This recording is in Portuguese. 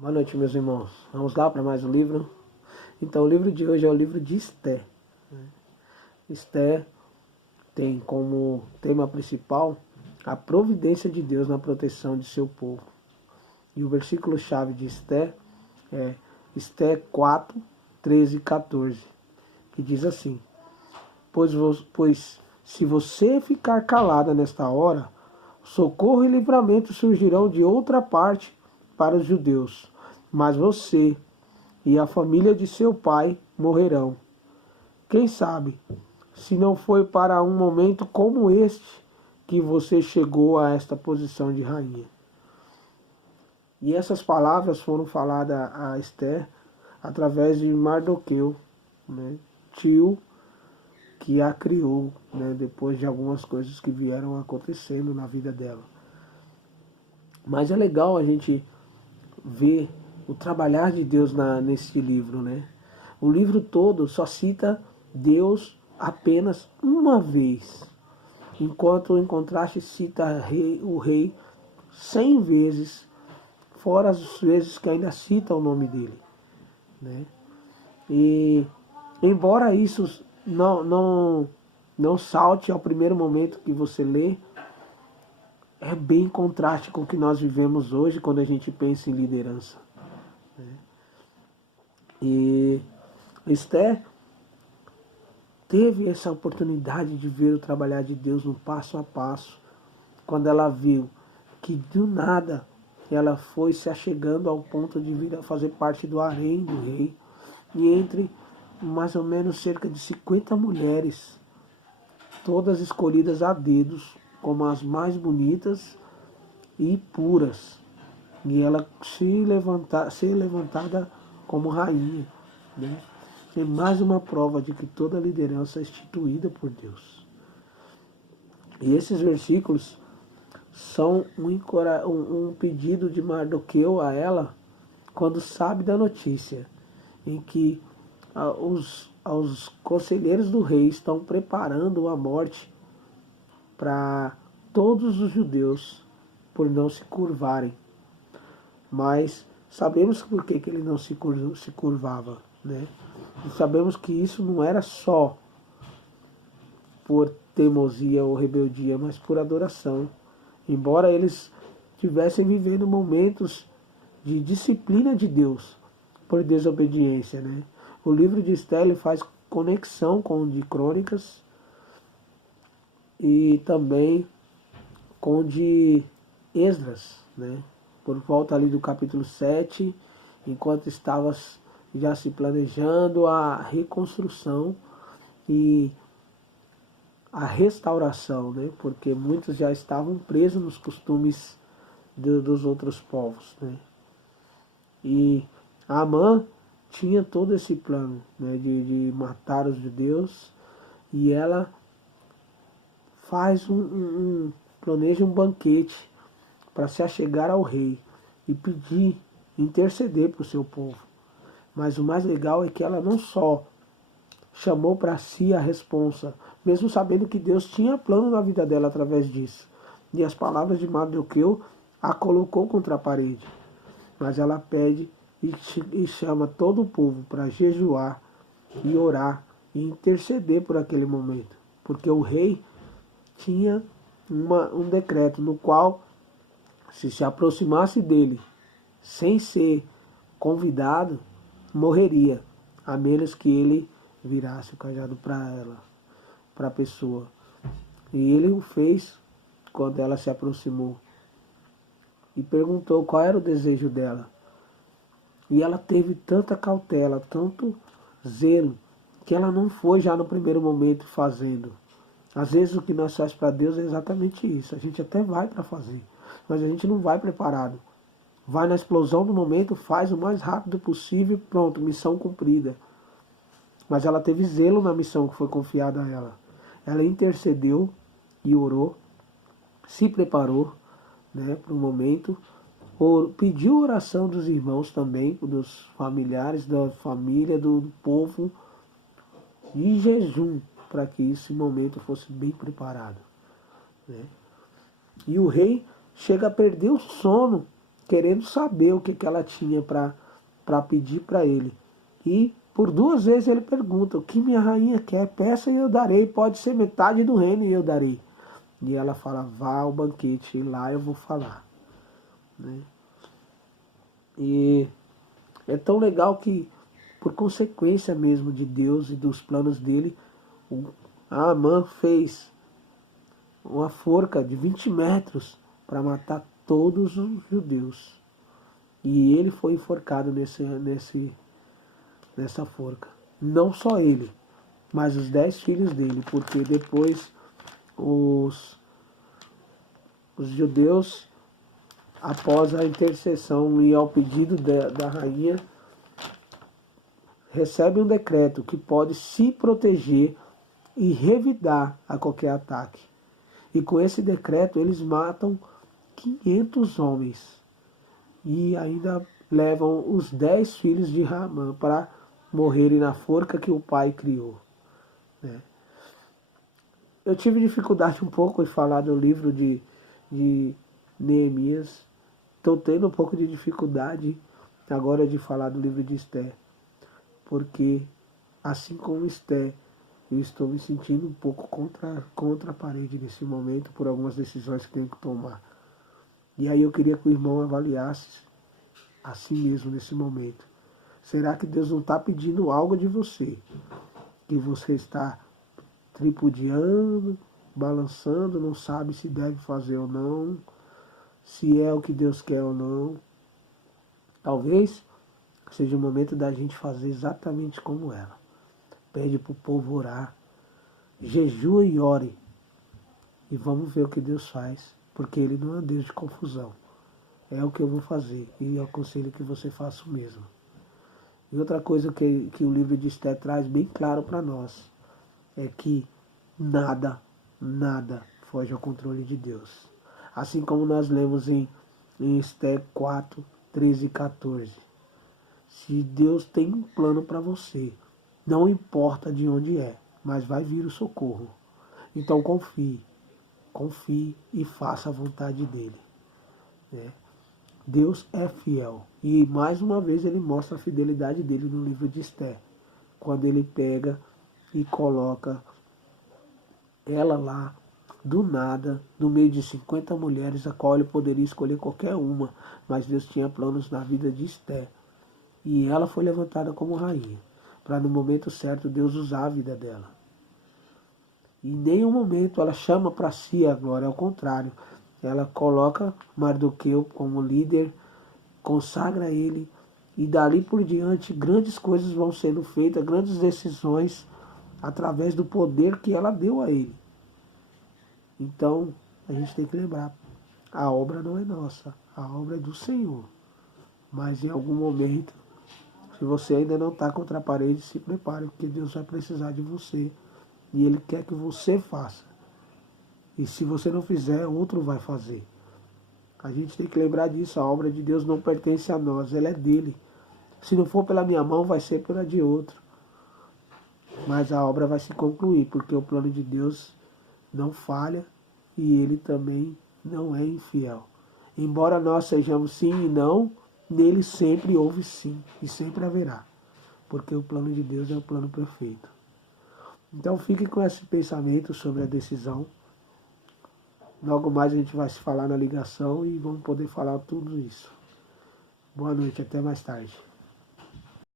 Boa noite, meus irmãos. Vamos lá para mais um livro. Então, o livro de hoje é o livro de Esté. Esté tem como tema principal a providência de Deus na proteção de seu povo. E o versículo-chave de Esté é Esté 4, 13 e 14, que diz assim: Pois se você ficar calada nesta hora, socorro e livramento surgirão de outra parte para os judeus, mas você e a família de seu pai morrerão. Quem sabe, se não foi para um momento como este que você chegou a esta posição de rainha. E essas palavras foram faladas a Esther através de Mardoqueu, né, tio que a criou, né, depois de algumas coisas que vieram acontecendo na vida dela. Mas é legal a gente ver o trabalhar de Deus nesse livro, né? O livro todo só cita Deus apenas uma vez, enquanto em contraste cita o rei 100 vezes, fora as vezes que ainda cita o nome dele, né? E embora isso não salte ao primeiro momento que você lê, é bem contraste com o que nós vivemos hoje quando a gente pensa em liderança, né? E Esther teve essa oportunidade de ver o trabalhar de Deus no passo a passo, quando ela viu que do nada ela foi se achegando ao ponto de vir a fazer parte do harém do rei, e entre mais ou menos cerca de 50 mulheres, todas escolhidas a dedos como as mais bonitas e puras, e ela ser levantada como rainha, né? É mais uma prova de que toda liderança é instituída por Deus. E esses versículos são um pedido de Mardoqueu a ela, quando sabe da notícia, em que os conselheiros do rei estão preparando a morte para todos os judeus por não se curvarem. Mas sabemos por que ele não se curvava, né? E sabemos que isso não era só por teimosia ou rebeldia, mas por adoração. Embora eles estivessem vivendo momentos de disciplina de Deus por desobediência, né? O livro de Esther faz conexão com o de Crônicas e também com o de Esdras, né? Por volta ali do capítulo 7, enquanto estava já se planejando a reconstrução e a restauração, né? Porque muitos já estavam presos nos costumes dos outros povos, né? E Amã tinha todo esse plano, né, de matar os judeus, e ela planeja um banquete para se achegar ao rei e pedir, interceder para o seu povo. Mas o mais legal é que ela não só chamou para si a responsa, mesmo sabendo que Deus tinha plano na vida dela através disso. E as palavras de Mardoqueu a colocou contra a parede. Mas ela pede e chama todo o povo para jejuar e orar e interceder por aquele momento. Porque o rei tinha um decreto no qual, se aproximasse dele sem ser convidado, morreria, a menos que ele virasse o cajado para ela, para a pessoa. E ele o fez quando ela se aproximou e perguntou qual era o desejo dela. E ela teve tanta cautela, tanto zelo, que ela não foi já no primeiro momento fazendo. Às vezes o que nós fazemos para Deus é exatamente isso. A gente até vai para fazer, mas a gente não vai preparado. Vai na explosão do momento, faz o mais rápido possível e pronto, missão cumprida. Mas ela teve zelo na missão que foi confiada a ela. Ela intercedeu e orou, se preparou, né, para o momento, pediu oração dos irmãos também, dos familiares, da família, do povo, e jejum, para que esse momento fosse bem preparado, né? E o rei chega a perder o sono querendo saber o que, que ela tinha para pedir para ele. E por 2 vezes ele pergunta: o que minha rainha quer? Peça e eu darei, pode ser metade do reino e eu darei. E ela fala: vá ao banquete e lá eu vou falar. Né? E é tão legal que, por consequência mesmo de Deus e dos planos dele, Amã fez uma forca de 20 metros para matar todos os judeus. E ele foi enforcado nessa forca. Não só ele, mas os 10 filhos dele, porque depois os judeus, após a intercessão e ao pedido da rainha, recebem um decreto que pode se proteger e revidar a qualquer ataque. E com esse decreto eles matam 500 homens e ainda levam os 10 filhos de Ramã para morrerem na forca que o pai criou. Né? Eu tive dificuldade um pouco de falar do livro de Neemias. Estou tendo um pouco de dificuldade agora de falar do livro de Esther, porque assim como Esther, eu estou me sentindo um pouco contra a parede nesse momento por algumas decisões que tenho que tomar. E aí eu queria que o irmão avaliasse assim mesmo nesse momento. Será que Deus não está pedindo algo de você? Que você está tripudiando, balançando, não sabe se deve fazer ou não, se é o que Deus quer ou não. Talvez seja o momento da gente fazer exatamente como ela. Pede para o povo orar, jejua e ore. E vamos ver o que Deus faz, porque Ele não é Deus de confusão. É o que eu vou fazer e eu aconselho que você faça o mesmo. E outra coisa que o livro de Esther traz bem claro para nós é que nada foge ao controle de Deus. Assim como nós lemos em Esther 4, 13 e 14. Se Deus tem um plano para você, não importa de onde é, mas vai vir o socorro. Então confie e faça a vontade dele. Né? Deus é fiel. E mais uma vez ele mostra a fidelidade dele no livro de Esther. Quando ele pega e coloca ela lá, do nada, no meio de 50 mulheres, a qual ele poderia escolher qualquer uma. Mas Deus tinha planos na vida de Esther. E ela foi levantada como rainha. Para no momento certo Deus usar a vida dela. E em nenhum momento ela chama para si a glória, ao contrário. Ela coloca Mardoqueu como líder, consagra ele, e dali por diante grandes coisas vão sendo feitas, grandes decisões, através do poder que ela deu a ele. Então, a gente tem que lembrar, a obra não é nossa, a obra é do Senhor. Mas em algum momento, se você ainda não está contra a parede, se prepare, porque Deus vai precisar de você. E Ele quer que você faça. E se você não fizer, outro vai fazer. A gente tem que lembrar disso, a obra de Deus não pertence a nós, ela é dele. Se não for pela minha mão, vai ser pela de outro. Mas a obra vai se concluir, porque o plano de Deus não falha e ele também não é infiel. Embora nós sejamos sim e não, nele sempre houve sim e sempre haverá. Porque o plano de Deus é o plano perfeito. Então fique com esse pensamento sobre a decisão. Logo mais a gente vai se falar na ligação e vamos poder falar tudo isso. Boa noite, até mais tarde.